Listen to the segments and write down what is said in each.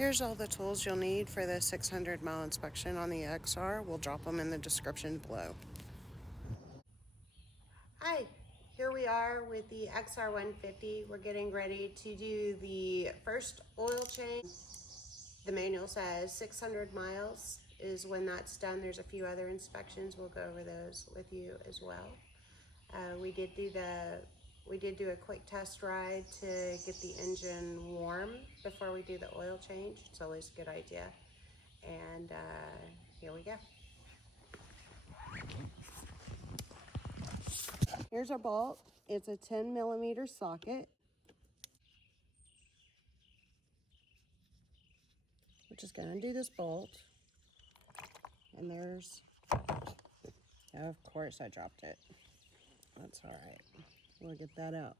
Here's all the tools you'll need for the 600-mile inspection on the XR. We'll drop them in the description below. Hi, here we are with the XR150. We're getting ready to do the first oil change. The manual says 600 miles is when that's done. There's a few other inspections. We'll go over those with you as well. We did do a quick test ride to get the engine warm before we do the oil change. It's always a good idea. And here we go. Here's our bolt. It's a 10mm socket. We're just gonna undo this bolt. And there's, of course I dropped it. That's all right. We'll get that out.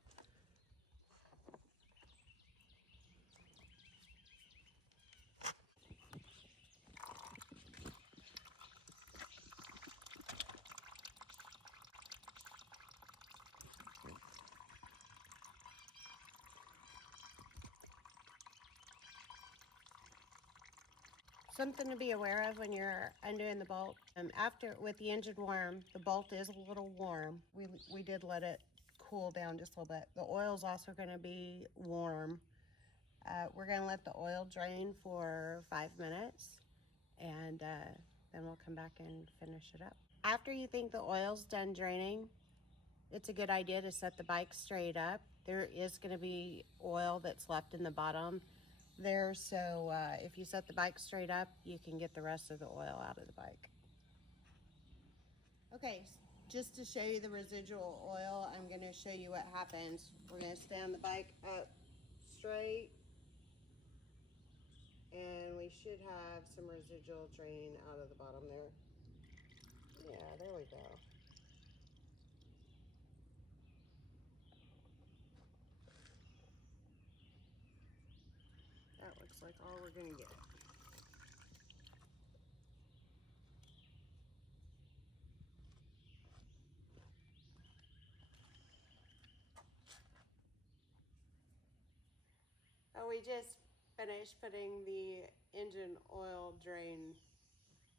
Something to be aware of when you're undoing the bolt. After, with the engine warm, the bolt is a little warm. We did let it cool down just a little bit. The oil's also gonna be warm. We're gonna let the oil drain for 5 minutes, and then we'll come back and finish it up. After you think the oil's done draining, it's a good idea to set the bike straight up. There is gonna be oil that's left in the bottom there, so if you set the bike straight up, you can get the rest of the oil out of the bike. Okay, just to show you the residual oil, I'm going to show you what happens. We're going to stand the bike up straight, and we should have some residual drain out of the bottom there. Yeah, there we go. That looks like all we're going to get. Oh, we just finished putting the engine oil drain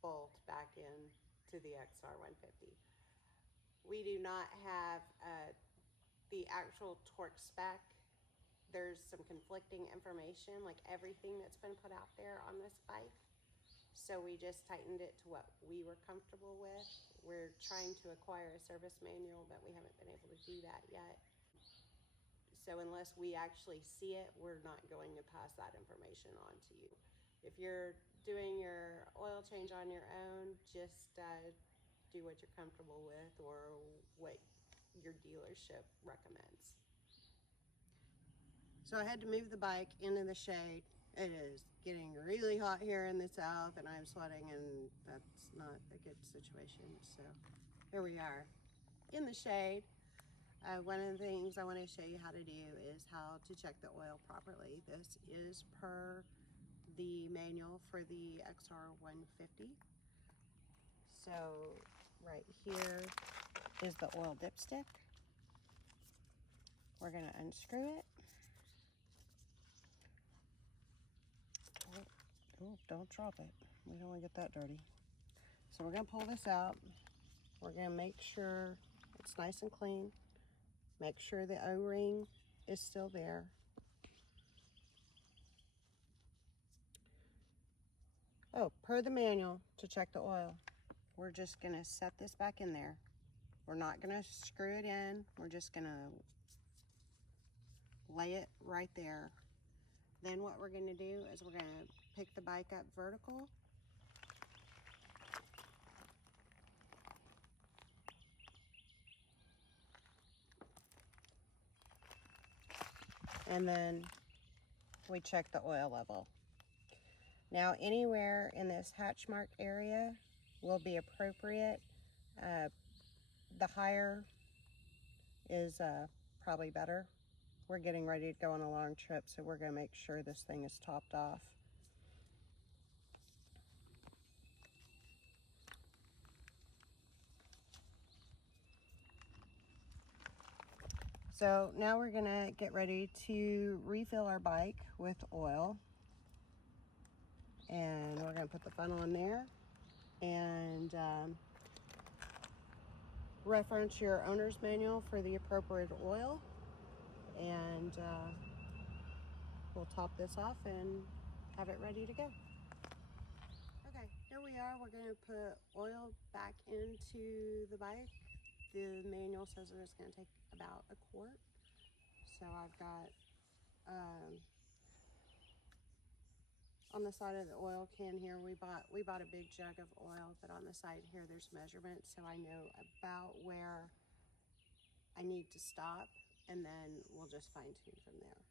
bolt back in to the XR150. We do not have the actual torque spec. There's some conflicting information, like everything that's been put out there on this bike. So we just tightened it to what we were comfortable with. We're trying to acquire a service manual, but we haven't been able to do that yet. So unless we actually see it, we're not going to pass that information on to you. If you're doing your oil change on your own, just do what you're comfortable with or what your dealership recommends. So I had to move the bike into the shade. It is getting really hot here in the south, and I'm sweating, and that's not a good situation. So here we are in the shade. One of the things I want to show you how to do is how to check the oil properly. This is per the manual for the XR150. So right here is the oil dipstick. We're going to unscrew it. Oh, don't drop it. We don't want to get that dirty. So we're going to pull this out. We're going to make sure it's nice and clean. Make sure the O-ring is still there. Oh, per the manual, to check the oil, we're just going to set this back in there. We're not going to screw it in. We're just going to lay it right there. Then what we're going to do is we're going to pick the bike up vertical. And then we check the oil level. Now anywhere in this hatch mark area will be appropriate. The higher is probably better. We're getting ready to go on a long trip, so we're going to make sure this thing is topped off. So now we're going to get ready to refill our bike with oil. And we're going to put the funnel in there and reference your owner's manual for the appropriate oil. And we'll top this off and have it ready to go. Okay, here we are. We're going to put oil back into the bike. The manual says that it's going to take about a quart. So I've got on the side of the oil can here, we bought a big jug of oil, but on the side here there's measurements, so I know about where I need to stop, and then we'll just fine tune from there.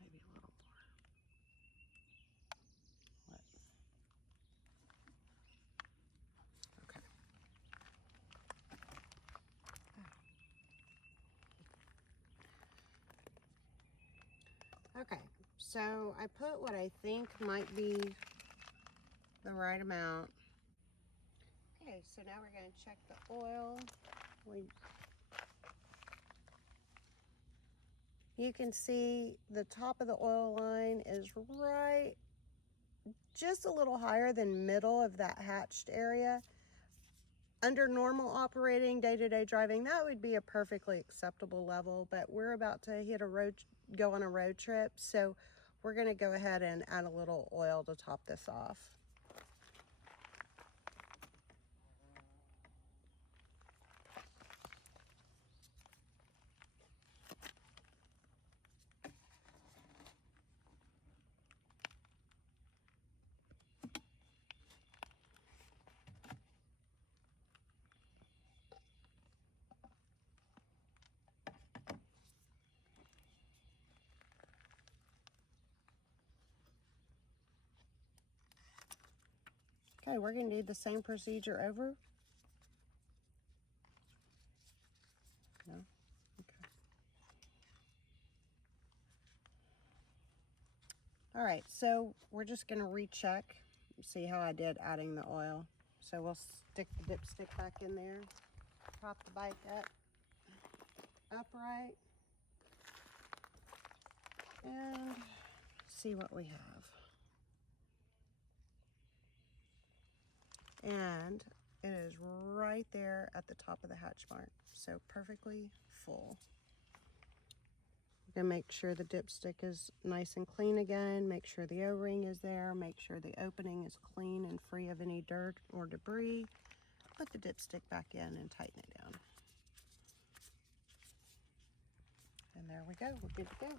Maybe a little more. What? Okay, so I put what I think might be the right amount. Okay, so now we're going to check the oil. You can see the top of the oil line is right just a little higher than middle of that hatched area. Under normal operating, day-to-day driving, that would be a perfectly acceptable level, but we're about to go on a road trip, so we're going to go ahead and add a little oil to top this off. Okay, we're going to do the same procedure over. No? Okay. All right, so we're just going to recheck, see how I did adding the oil. So we'll stick the dipstick back in there, prop the bike up, upright, and see what we have. And it is right there at the top of the hatch mark, so perfectly full. Gonna make sure the dipstick is nice and clean again, make sure the O-ring is there, make sure the opening is clean and free of any dirt or debris. Put the dipstick back in and tighten it down. And there we go, we're good to go.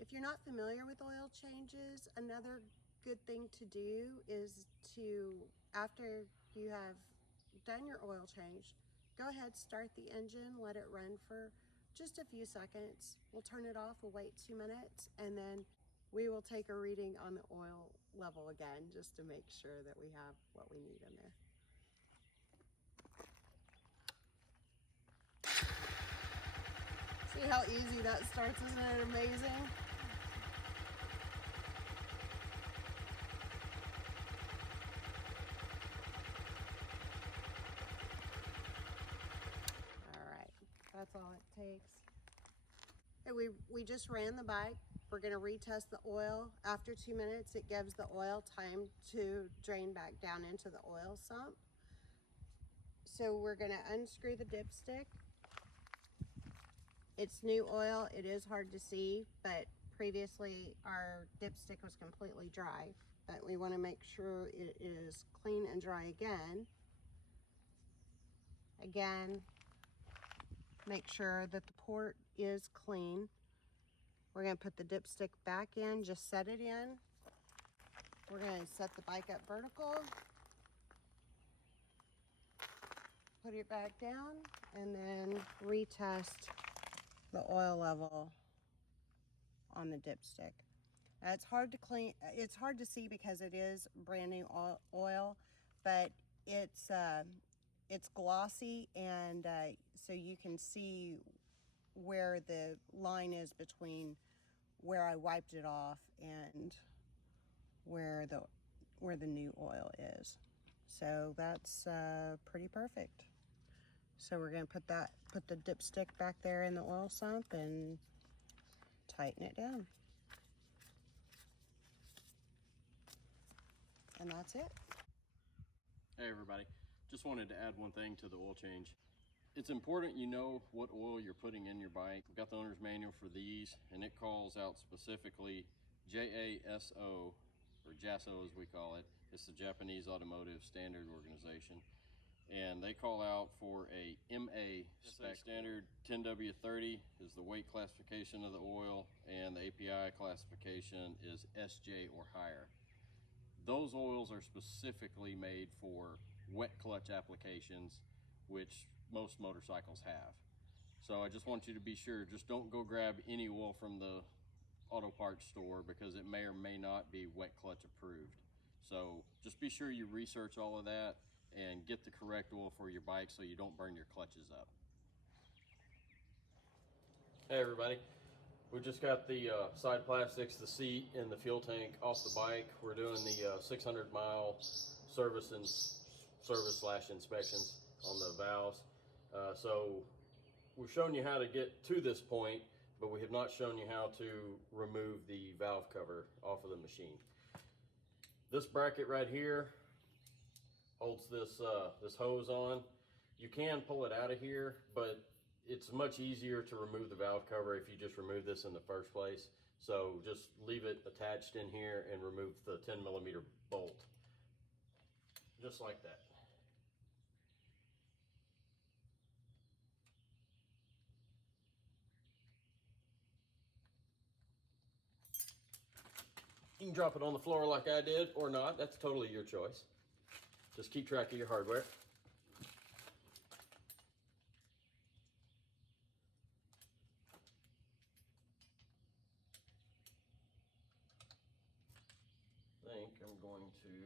If you're not familiar with oil changes, another good thing to do is to, after you have done your oil change, go ahead, start the engine, let it run for just a few seconds. We'll turn it off, we'll wait 2 minutes, and then we will take a reading on the oil level again just to make sure that we have what we need in there. See how easy that starts, isn't it amazing? That's all it takes. Okay, we just ran the bike. We're going to retest the oil. After 2 minutes, it gives the oil time to drain back down into the oil sump. So we're going to unscrew the dipstick. It's new oil. It is hard to see, but previously our dipstick was completely dry. But we want to make sure it is clean and dry again. Again, make sure that the port is clean. We're going to put the dipstick back in, just set it in. We're going to set the bike up vertical. put it back down and then retest the oil level on the dipstick. It's hard to clean, it's hard to see because it is brand new oil, but it's glossy, and so you can see where the line is between where I wiped it off and where the new oil is. So that's pretty perfect. So we're gonna put the dipstick back there in the oil sump and tighten it down. And that's it. Hey everybody, just wanted to add one thing to the oil change. It's important you know what oil you're putting in your bike. We've got the owner's manual for these, and it calls out specifically JASO, or JASO as we call it. It's the Japanese Automotive Standard Organization. And they call out for a MA spec. Standard 10W30 is the weight classification of the oil, and the API classification is SJ or higher. Those oils are specifically made for wet clutch applications, which most motorcycles have. So I just want you to be sure, just don't go grab any oil from the auto parts store because it may or may not be wet clutch approved. So just be sure you research all of that and get the correct oil for your bike so you don't burn your clutches up. Hey everybody, we just got the side plastics, the seat, and the fuel tank off the bike. We're doing the 600-mile service slash inspections on the valves. So we've shown you how to get to this point, but we have not shown you how to remove the valve cover off of the machine. This bracket right here holds this this hose on. You can pull it out of here, but it's much easier to remove the valve cover if you just remove this in the first place. So just leave it attached in here and remove the 10mm bolt, just like that. You can drop it on the floor like I did or not, that's totally your choice. Just keep track of your hardware. I think I'm going to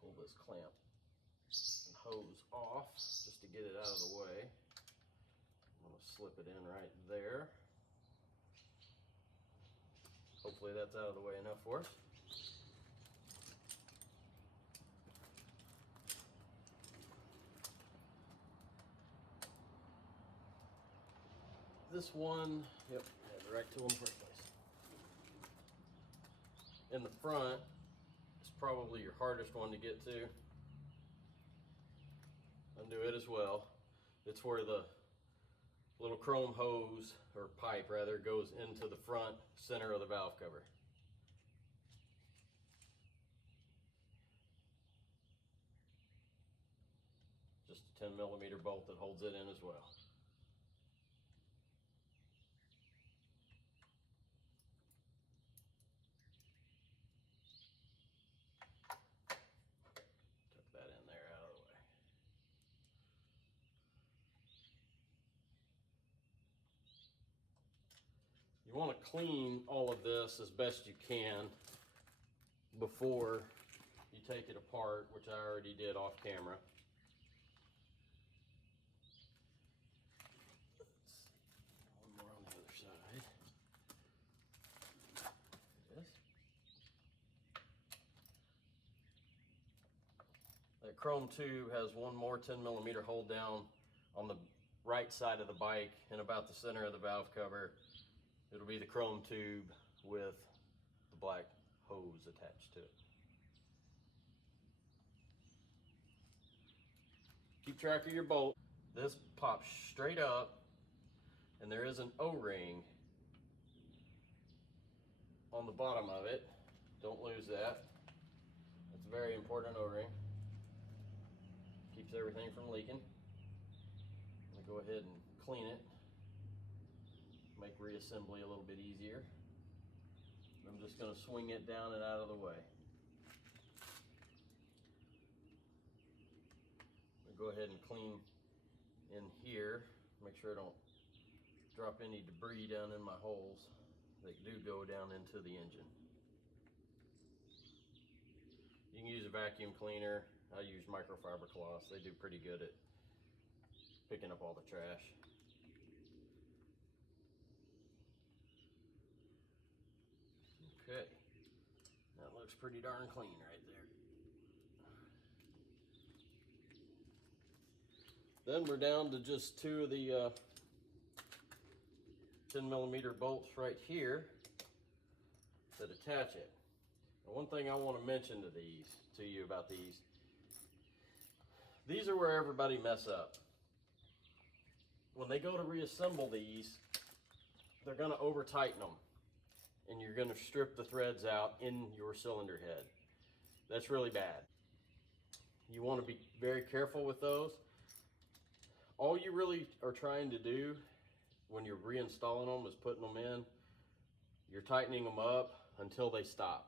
pull this clamp and hose off just to get it out of the way. I'm going to slip it in right there. Hopefully that's out of the way enough for us. This one, yep, had the right tool in the first place. In the front is probably your hardest one to get to. Undo it as well. It's where the little chrome hose, or pipe rather, goes into the front center of the valve cover. Just a 10mm bolt that holds it in as well. Tuck that in there out of the way. You want to clean all of this as best you can before you take it apart, which I already did off camera. One more on the other side. There it is. That chrome tube has one more 10mm hold down on the right side of the bike and about the center of the valve cover. It'll be the chrome tube with the black hose attached to it. Keep track of your bolt. This pops straight up, and there is an O-ring on the bottom of it. Don't lose that. That's a very important O-ring. Keeps everything from leaking. I'm gonna go ahead and clean it. Make reassembly a little bit easier. I'm just going to swing it down and out of the way. go ahead and clean in here, make sure I don't drop any debris down in my holes that do go down into the engine. You can use a vacuum cleaner. I use microfiber cloths. They do pretty good at picking up all the trash. Okay, that looks pretty darn clean right there. Then we're down to just two of the 10mm bolts right here that attach it. And one thing I want to mention to you about these are where everybody mess up. When they go to reassemble these, they're going to over tighten them, and you're going to strip the threads out in your cylinder head. That's really bad. You want to be very careful with those. All you really are trying to do when you're reinstalling them is putting them in. You're tightening them up until they stop.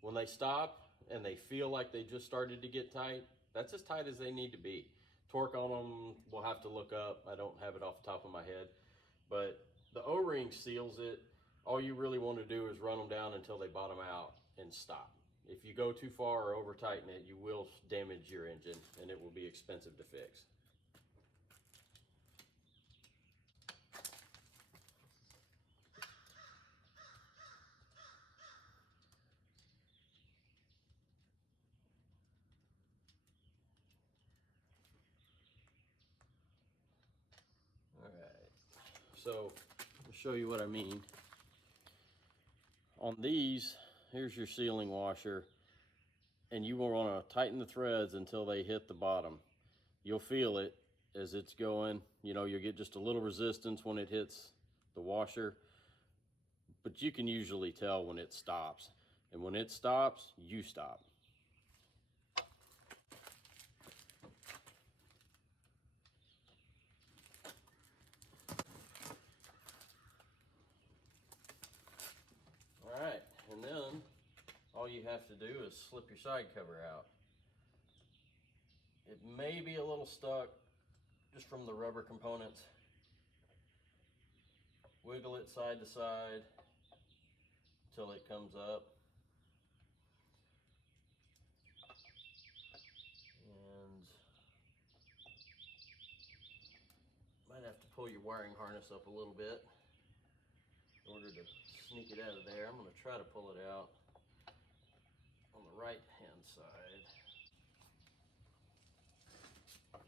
When they stop and they feel like they just started to get tight, that's as tight as they need to be. Torque on them, we'll have to look up. I don't have it off the top of my head, but the O-ring seals it. All you really want to do is run them down until they bottom out and stop. If you go too far or over tighten it, you will damage your engine and it will be expensive to fix. So I'll show you what I mean. On these, here's your sealing washer, and you will want to tighten the threads until they hit the bottom. You'll feel it as it's going. You know, you'll get just a little resistance when it hits the washer, but you can usually tell when it stops. And when it stops, you stop. Alright, and then all you have to do is slip your side cover out. It may be a little stuck just from the rubber components. Wiggle it side to side until it comes up. And might have to pull your wiring harness up a little bit in order to sneak it out of there. I'm going to try to pull it out on the right hand side.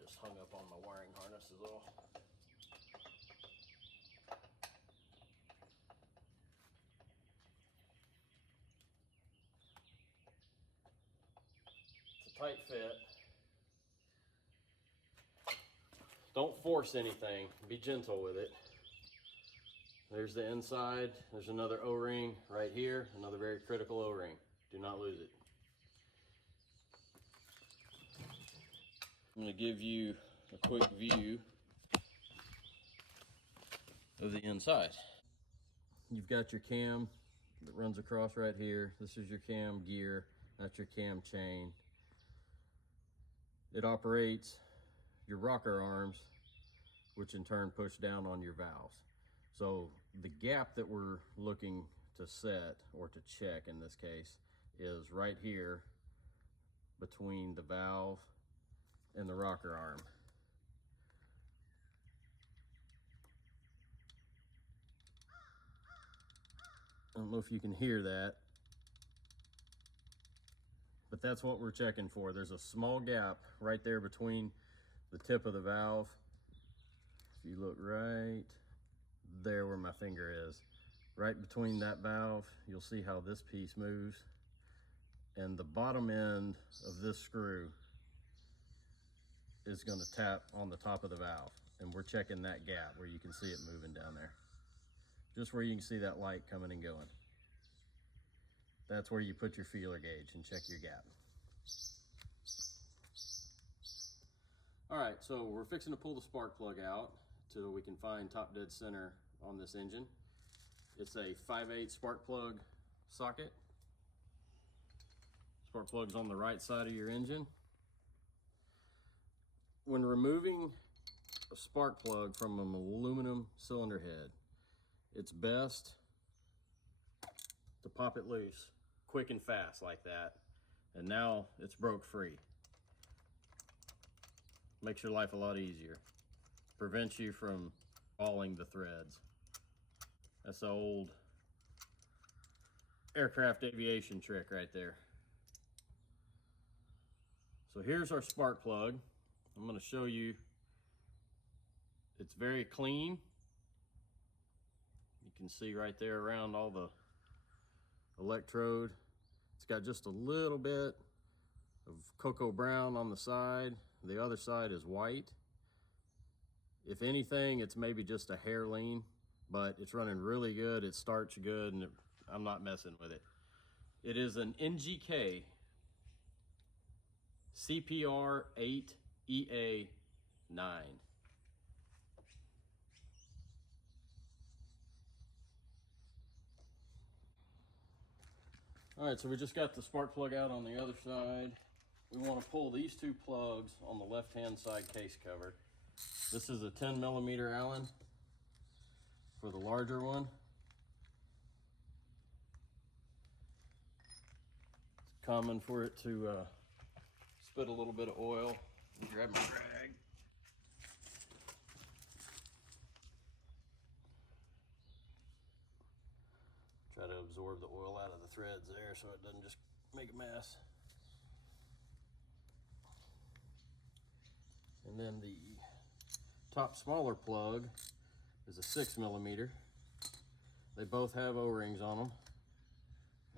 Just hung up on my wiring harness is all. It's a tight fit. Don't force anything, be gentle with it. There's the inside, there's another O-ring right here, another very critical O-ring. Do not lose it. I'm going to give you a quick view of the inside. You've got your cam that runs across right here. This is your cam gear, that's your cam chain. It operates your rocker arms, which in turn push down on your valves. So the gap that we're looking to set or to check in this case is right here between the valve and the rocker arm. I don't know if you can hear that, but that's what we're checking for. There's a small gap right there between the tip of the valve. If you look right there where my finger is, right between that valve, you'll see how this piece moves, and the bottom end of this screw is going to tap on the top of the valve, and we're checking that gap where you can see it moving down there, just where you can see that light coming and going. That's where you put your feeler gauge and check your gap. All right, so we're fixing to pull the spark plug out till we can find top dead center on this engine. It's a 5/8 spark plug socket. Spark plug's on the right side of your engine. when removing a spark plug from an aluminum cylinder head, it's best to pop it loose quick and fast like that, and now it's broke free. Makes your life a lot easier. Prevents you from falling the threads. That's the old aircraft aviation trick right there. So here's our spark plug. I'm going to show you. It's very clean. You can see right there around all the electrode. It's got just a little bit of cocoa brown on the side. The other side is white. If anything, it's maybe just a hair lean, but it's running really good. It starts good, and I'm not messing with it. It is an NGK CPR 8EA 9. All right, so we just got the spark plug out on the other side. We want to pull these two plugs on the left-hand side case cover. This is a 10mm Allen for the larger one. It's common for it to spit a little bit of oil. Grab my rag. Try to absorb the oil out of the threads there so it doesn't just make a mess. And then the top smaller plug is a 6mm. They both have O-rings on them,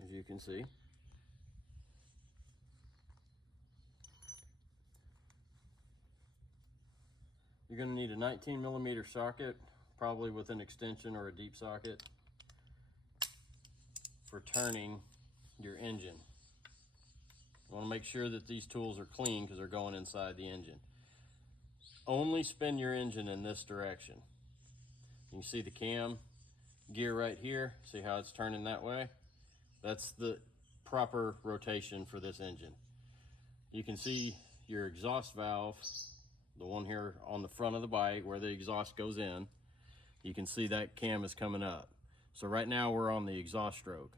as you can see. You're going to need a 19mm socket, probably with an extension or a deep socket, for turning your engine. You want to make sure that these tools are clean because they're going inside the engine. Only spin your engine in this direction. You can see the cam gear right here. See how it's turning that way? That's the proper rotation for this engine. You can see your exhaust valve, the one here on the front of the bike where the exhaust goes in. You can see that cam is coming up. So right now we're on the exhaust stroke.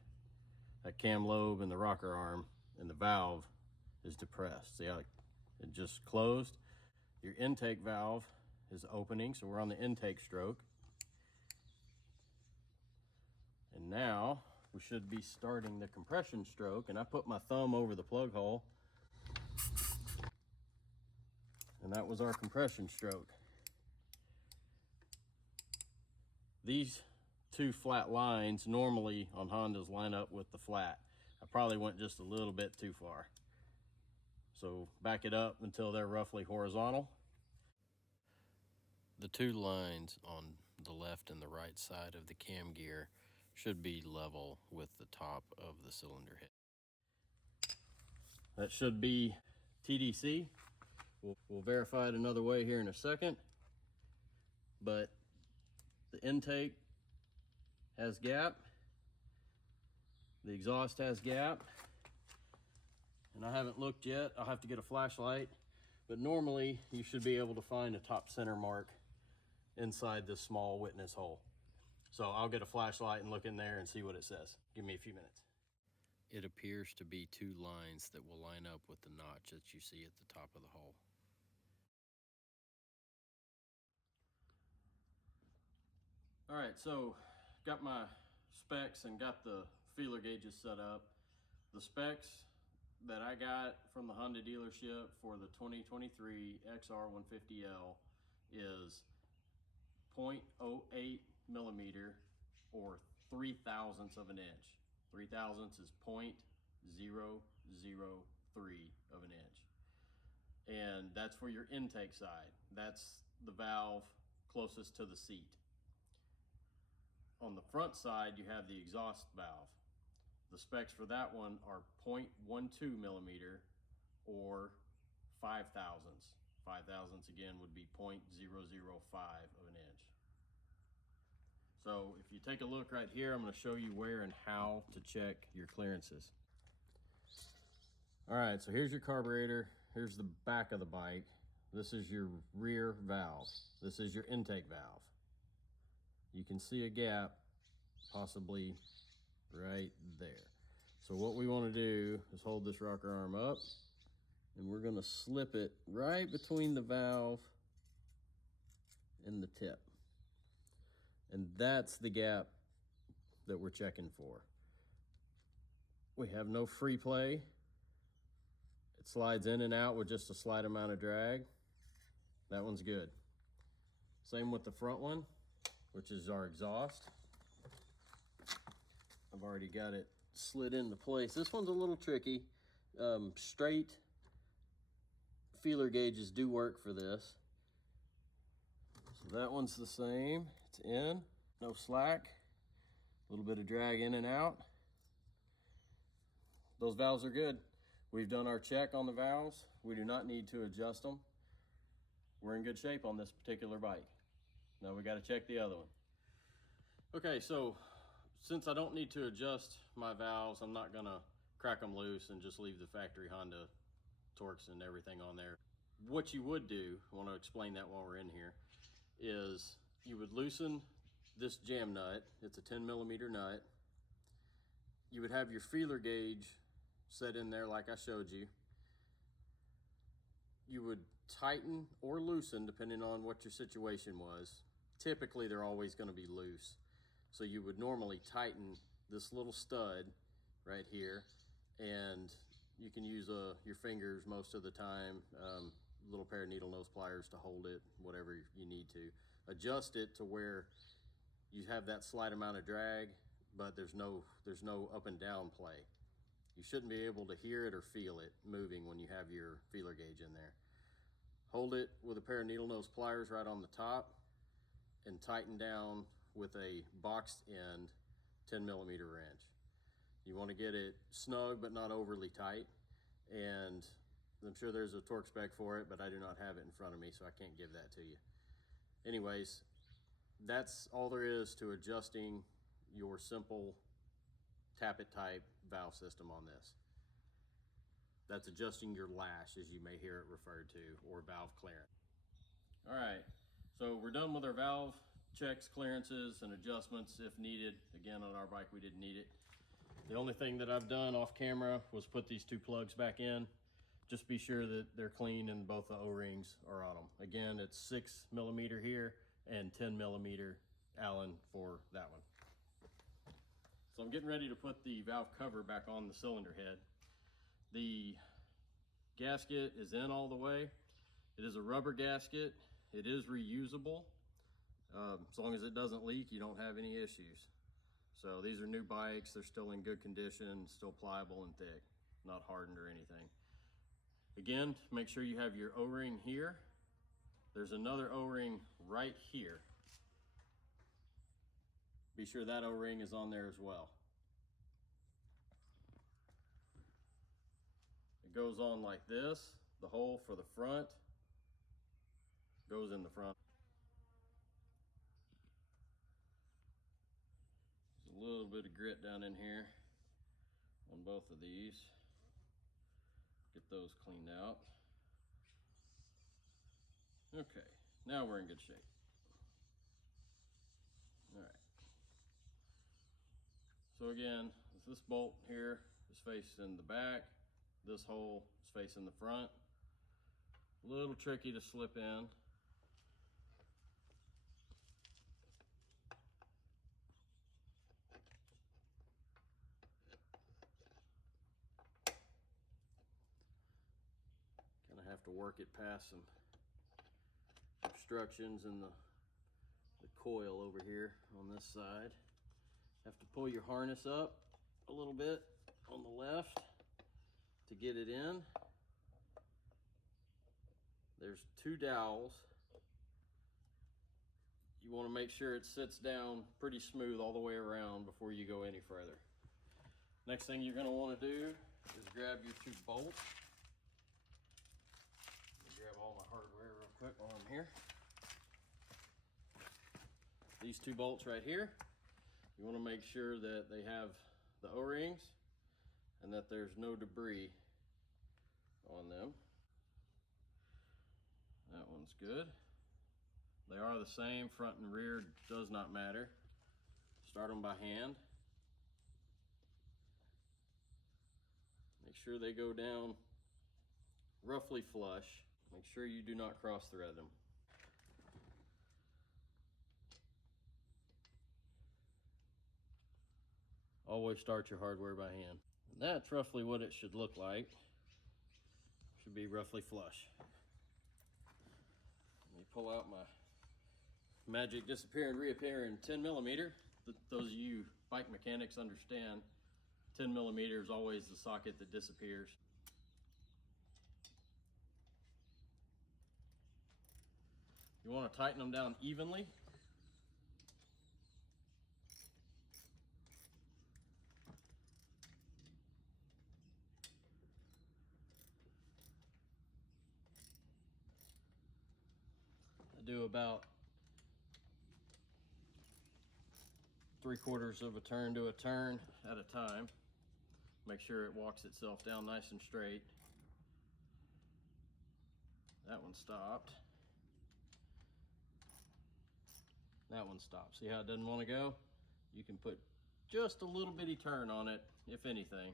That cam lobe and the rocker arm and the valve is depressed. See how it just closed? Your intake valve is opening, so we're on the intake stroke. And now we should be starting the compression stroke, and I put my thumb over the plug hole, and that was our compression stroke. These two flat lines normally on Hondas line up with the flat. I probably went just a little bit too far. So back it up until they're roughly horizontal. The two lines on the left and the right side of the cam gear should be level with the top of the cylinder head. That should be TDC. We'll verify it another way here in a second. But the intake has gap. The exhaust has gap. And I haven't looked yet. I'll have to get a flashlight. But normally you should be able to find a top center mark inside this small witness hole. So I'll get a flashlight and look in there and see what it says. Give me a few minutes. It appears to be two lines that will line up with the notch that you see at the top of the hole. All right, so got my specs and got the feeler gauges set up. The specs that I got from the Honda dealership for the 2023 XR150L is 0.08 millimeter or 3/1000ths of an inch. 3/1000ths is 0.003 of an inch. And that's for your intake side. That's the valve closest to the seat. On the front side, you have the exhaust valve. The specs for that one are 0.12 millimeter or 5/1000ths. 5/1000ths again would be 0.005 of an inch. So if you take a look right here, I'm going to show you where and how to check your clearances. All right, so here's your carburetor. Here's the back of the bike. This is your rear valve. This is your intake valve. You can see a gap possibly right there. So what we want to do is hold this rocker arm up, and we're going to slip it right between the valve and the tip. And that's the gap that we're checking for. We have no free play. It slides in and out with just a slight amount of drag. That one's good. Same with the front one, which is our exhaust. I've already got it slid into place. This one's a little tricky. Straight feeler gauges do work for this. So that one's the same. It's in, no slack. A little bit of drag in and out. Those valves are good. We've done our check on the valves. We do not need to adjust them. We're in good shape on this particular bike. Now we got to check the other one. Okay, so since I don't need to adjust my valves, I'm not gonna crack them loose and just leave the factory Honda Torx and everything on there. What you would do, I want to explain that while we're in here, is you would loosen this jam nut. It's a 10mm nut. You would have your feeler gauge set in there like I showed you. You would tighten or loosen depending on what your situation was. Typically they're always going to be loose. So you would normally tighten this little stud right here, and you can use your fingers most of the time, little pair of needle nose pliers to hold it, whatever you need to. Adjust it to where you have that slight amount of drag, but there's no up and down play. You shouldn't be able to hear it or feel it moving when you have your feeler gauge in there. Hold it with a pair of needle nose pliers right on the top and tighten down with a boxed end 10mm wrench. You want to get it snug but not overly tight, and I'm sure there's a torque spec for it, but I do not have it in front of me, so I can't give that to you. Anyways, that's all there is to adjusting your simple tappet type valve system on this. That's adjusting your lash, as you may hear it referred to, or valve clearance. All right, so we're done with our valve checks, clearances, and adjustments if needed. Again, on our bike, we didn't need it. The only thing that I've done off camera was put these two plugs back in. Just be sure that they're clean and both the O-rings are on them. Again, it's 6mm here and 10mm Allen for that one. So I'm getting ready to put the valve cover back on the cylinder head. The gasket is in all the way. It is a rubber gasket. It is reusable. As long as it doesn't leak, you don't have any issues. So these are new bikes. They're still in good condition, still pliable and thick, not hardened or anything. Again, make sure you have your O-ring here. There's another O-ring right here. Be sure that O-ring is on there as well. It goes on like this. The hole for the front goes in the front. There's a little bit of grit down in here on both of these. Get those cleaned out. Okay, now we're in good shape. All right. So again, this bolt here is facing the back. This hole is facing the front. A little tricky to slip in. Kind of have to work it past some obstructions in the coil over here on this side. Have to pull your harness up a little bit on the left to get it in. There's two dowels. You want to make sure it sits down pretty smooth all the way around before you go any further. Next thing you're going to want to do is grab your two bolts. Let me grab all my hardware real quick while I'm here. These two bolts right here, you want to make sure that they have the O-rings and that there's no debris on them. That one's good. They are the same, front and rear does not matter. Start them by hand. Make sure they go down roughly flush. Make sure you do not cross thread them. Always start your hardware by hand. And that's roughly what it should look like. Should be roughly flush. Let me pull out my magic disappear and reappear in 10 millimeter. Those of you bike mechanics understand 10 millimeter is always the socket that disappears. You want to tighten them down evenly. I do about 3/4 of a turn to a turn at a time. Make sure it walks itself down nice and straight. That one stopped. That one stopped. See how it doesn't want to go? You can put just a little bitty turn on it, if anything.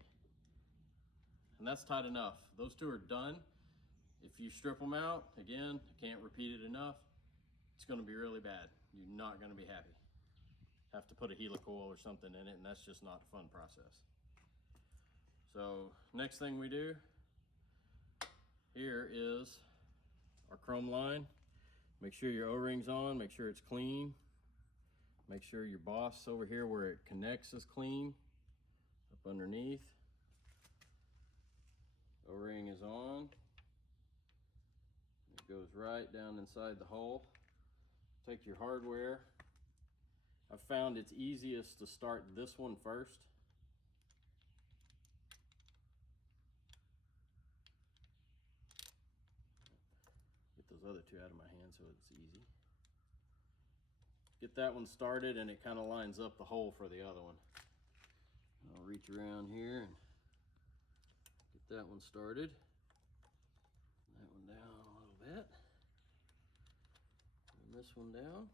And that's tight enough. Those two are done. If you strip them out, again, I can't repeat it enough, it's going to be really bad. You're not going to be happy. Have to put a helicoil or something in it, and that's just not a fun process. So next thing we do here is our chrome line. Make sure your O-ring's on, make sure it's clean. Make sure your boss over here where it connects is clean, up underneath. O-ring is on. It goes right down inside the hole. Take your hardware. I've found it's easiest to start this one first. Get those other two out of my hand so it's easy. Get that one started and it kind of lines up the hole for the other one. I'll reach around here and get that one started. That one down a little bit. And this one down.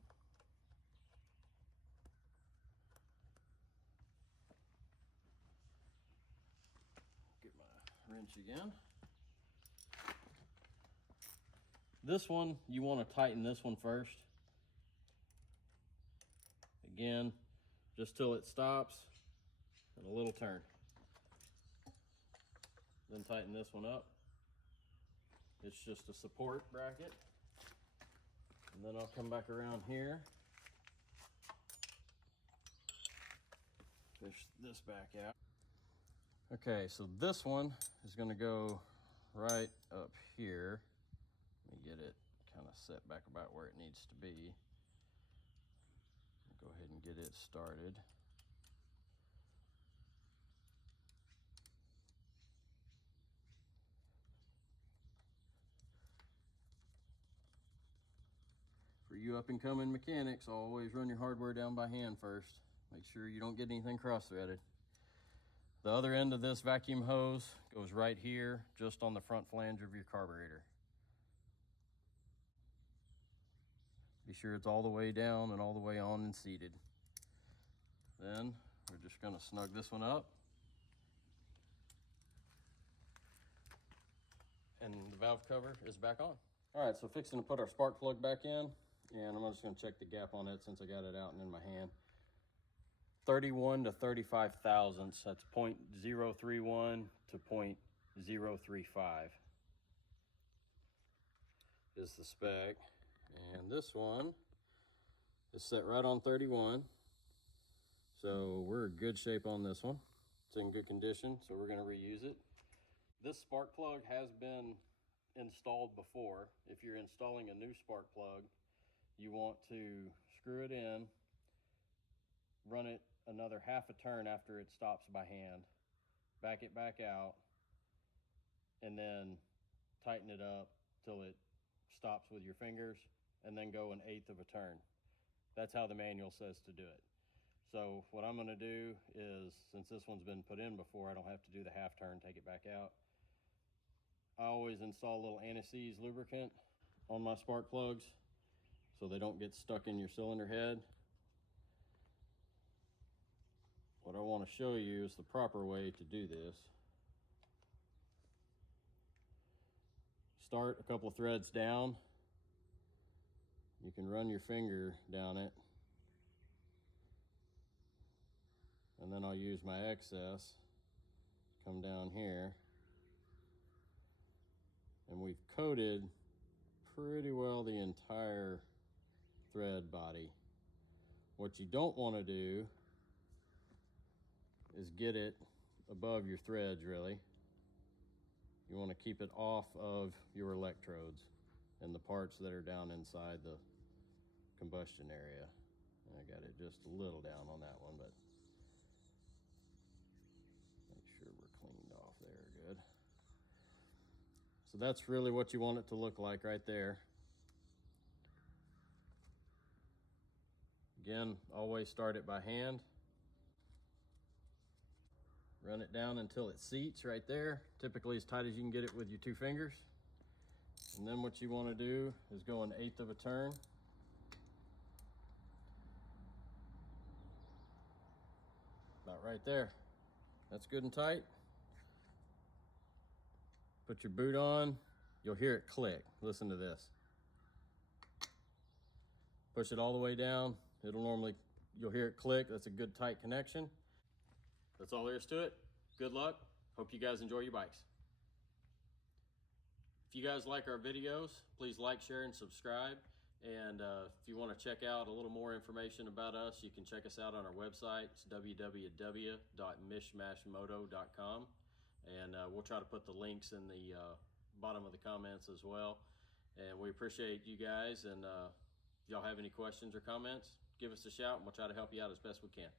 Get my wrench again. This one, you want to tighten this one first. Again, just till it stops and a little turn. Then tighten this one up. It's just a support bracket. And then I'll come back around here. Fish this back out. Okay, so this one is going to go right up here. Let me get it kind of set back about where it needs to be. Go ahead and get it started. For you up and coming mechanics, always run your hardware down by hand first. Make sure you don't get anything cross-threaded. The other end of this vacuum hose goes right here, just on the front flange of your carburetor. Be sure it's all the way down and all the way on and seated. Then we're just going to snug this one up. And the valve cover is back on. All right, so fixing to put our spark plug back in, and I'm just going to check the gap on it since I got it out and in my hand. 31 to 35 thousandths, that's 0.031 to 0.035 is the spec. And this one is set right on 31. So we're in good shape on this one. It's in good condition, so we're gonna reuse it. This spark plug has been installed before. If you're installing a new spark plug, you want to screw it in, run it another half a turn after it stops by hand, back it back out, and then tighten it up till it stops with your fingers, and then go 1/8 of a turn. That's how the manual says to do it. So what I'm gonna do is, since this one's been put in before, I don't have to do the half turn, take it back out. I always install a little anti-seize lubricant on my spark plugs so they don't get stuck in your cylinder head. What I want to show you is the proper way to do this. Start a couple threads down. You can run your finger down it, and then I'll use my excess, come down here, and we've coated pretty well the entire thread body. What you don't want to do is get it above your threads, really. You want to keep it off of your electrodes and the parts that are down inside the combustion area. And I got it just a little down on that one, but make sure we're cleaned off there good. So that's really what you want it to look like right there. Again, always start it by hand. Run it down until it seats right there, typically as tight as you can get it with your two fingers. And then what you want to do is go 1/8 of a turn. About right there. That's good and tight. Put your boot on, you'll hear it click. Listen to this. Push it all the way down, you'll hear it click. That's a good tight connection. That's all there is to it. Good luck. Hope you guys enjoy your bikes. If you guys like our videos, please like, share, and subscribe. And if you want to check out a little more information about us, you can check us out on our website. It's www.mishmashmoto.com. And we'll try to put the links in the bottom of the comments as well. And we appreciate you guys. And if y'all have any questions or comments, give us a shout and we'll try to help you out as best we can.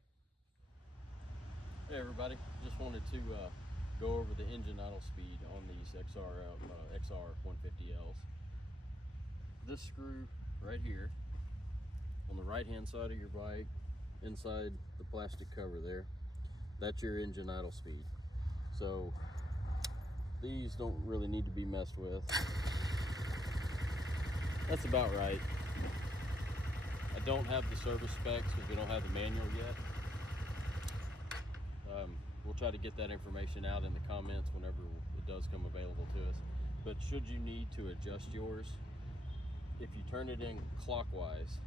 Hey everybody, just wanted to go over the engine idle speed on these XR150Ls. This screw right here on the right hand side of your bike, inside the plastic cover there, that's your engine idle speed. So these don't really need to be messed with. That's about right. I don't have the service specs because we don't have the manual yet. We'll try to get that information out in the comments whenever it does come available to us. But should you need to adjust yours, if you turn it in clockwise,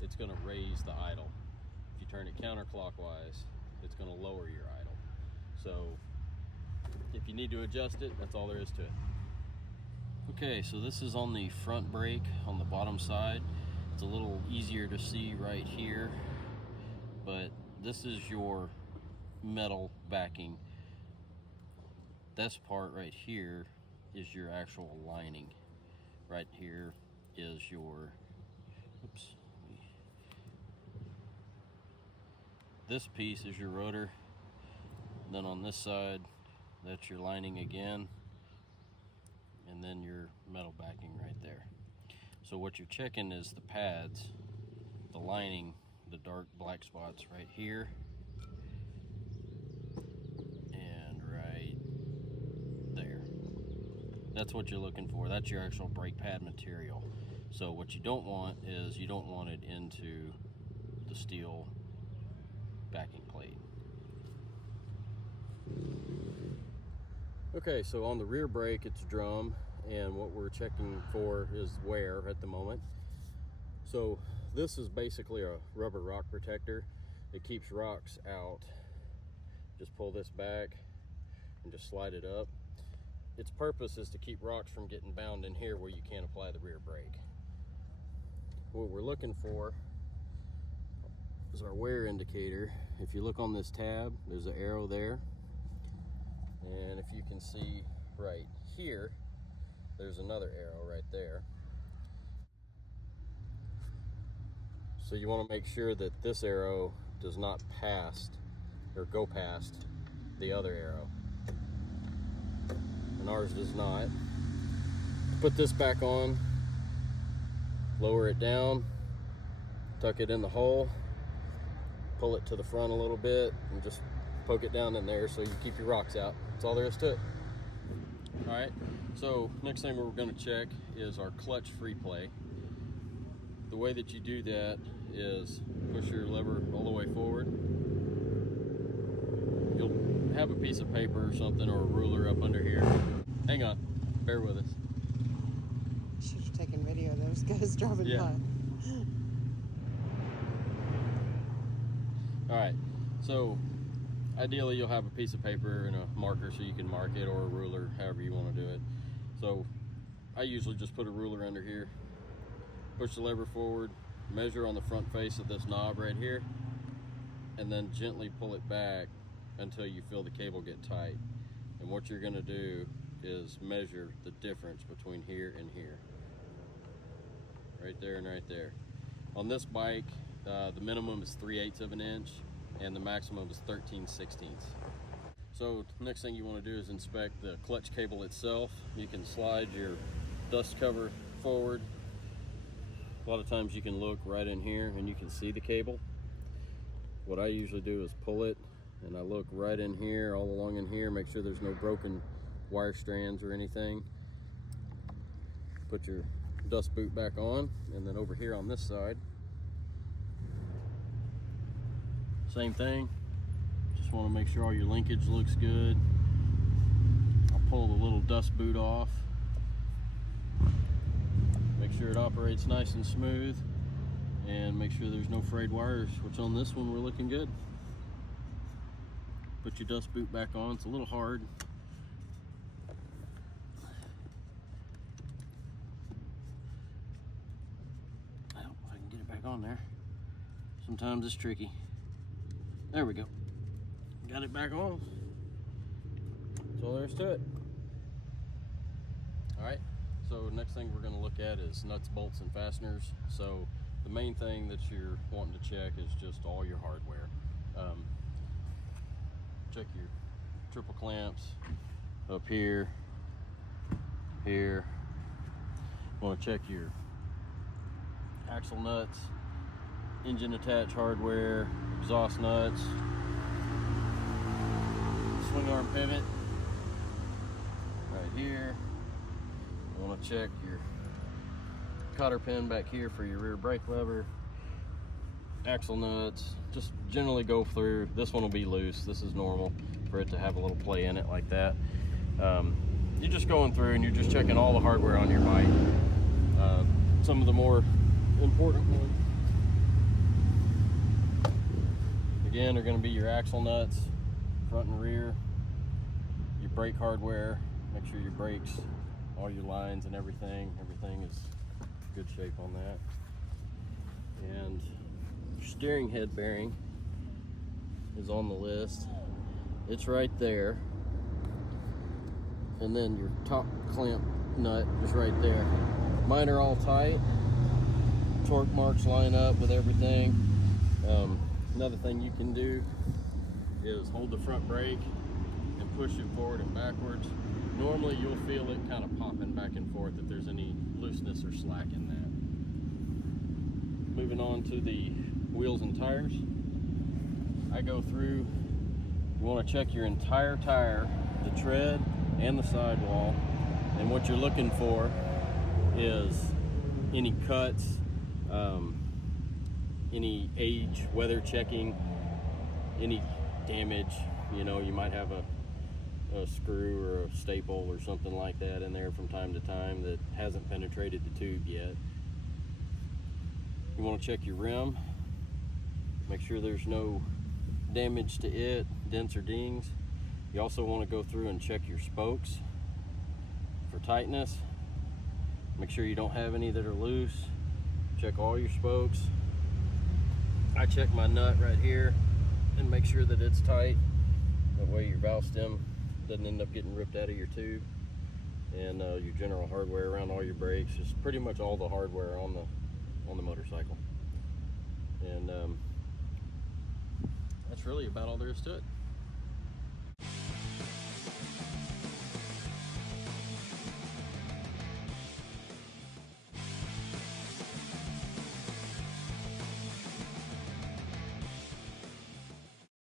it's going to raise the idle. If you turn it counterclockwise, it's going to lower your idle. So if you need to adjust it, that's all there is to it. Okay, so this is on the front brake on the bottom side. It's a little easier to see right here, but this is your metal backing. This part right here is your actual lining. Right here is your, this piece is your rotor. Then on this side, that's your lining again, and then your metal backing right there. So what you're checking is the pads, the lining, the dark black spots right here, and right there. That's what you're looking for. That's your actual brake pad material. So what you don't want is, you don't want it into the steel backing plate. Okay, so on the rear brake it's drum, and what we're checking for is wear at the moment. So this is basically a rubber rock protector. It keeps rocks out. Just pull this back and just slide it up. Its purpose is to keep rocks from getting bound in here where you can't apply the rear brake. What we're looking for is our wear indicator. If you look on this tab, there's an arrow there. And if you can see right here, there's another arrow right there. So you want to make sure that this arrow does not pass or go past the other arrow. And ours does not. Put this back on, lower it down, tuck it in the hole, pull it to the front a little bit, and just poke it down in there so you keep your rocks out. That's all there is to it. All right, so next thing we're going to check is our clutch free play. The way that you do that is push your lever all the way forward. You'll have a piece of paper or something or a ruler up under here. Hang on, bear with us. Should have taken video of those guys driving by. All right, so ideally you'll have a piece of paper and a marker so you can mark it, or a ruler, however you want to do it. So I usually just put a ruler under here, push the lever forward, measure on the front face of this knob right here, and then gently pull it back until you feel the cable get tight. And what you're going to do is measure the difference between here and here. Right there and right there. On this bike, the minimum is 3/8 of an inch and the maximum is 13/16. So next thing you want to do is inspect the clutch cable itself. You can slide your dust cover forward. A lot of times you can look right in here and you can see the cable. What I usually do is pull it and I look right in here, all along in here, make sure there's no broken wire strands or anything. Put your dust boot back on, and then over here on this side, same thing. Just want to make sure all your linkage looks good. I'll pull the little dust boot off. Make sure it operates nice and smooth, and make sure there's no frayed wires, which on this one we're looking good. Put your dust boot back on. It's a little hard. I hope I can get it back on there. Sometimes it's tricky. There we go. Got it back on. That's all there is to it. All right. So next thing we're going to look at is nuts, bolts, and fasteners. So the main thing that you're wanting to check is just all your hardware. Check your triple clamps up here, here. You want to check your axle nuts, engine attach hardware, exhaust nuts, swing arm pivot right here. You want to check your cotter pin back here for your rear brake lever, axle nuts. Just generally go through. This one will be loose. This is normal for it to have a little play in it like that. You're just going through and you're just checking all the hardware on your bike. Some of the more important ones, again, are going to be your axle nuts, front and rear, your brake hardware. Make sure your brakes, all your lines and everything is good shape on that. And your steering head bearing is on the list. It's right there. And then your top clamp nut is right there. Mine are all tight. Torque marks line up with everything. Another thing you can do is hold the front brake and push it forward and backwards. Normally you'll feel it kind of popping back and forth if there's any looseness or slack in that. Moving on to the wheels and tires. I go through, you want to check your entire tire, the tread and the sidewall, and what you're looking for is any cuts, any age, weather checking, any damage. You know, you might have a screw or a staple or something like that in there from time to time that hasn't penetrated the tube yet. You want to check your rim, make sure there's no damage to it, dents or dings. You also want to go through and check your spokes for tightness. Make sure you don't have any that are loose. Check all your spokes. I check my nut right here and make sure that it's tight. That way your valve stem doesn't end up getting ripped out of your tube. And your general hardware around all your brakes, just pretty much all the hardware on the motorcycle. And that's really about all there is to it.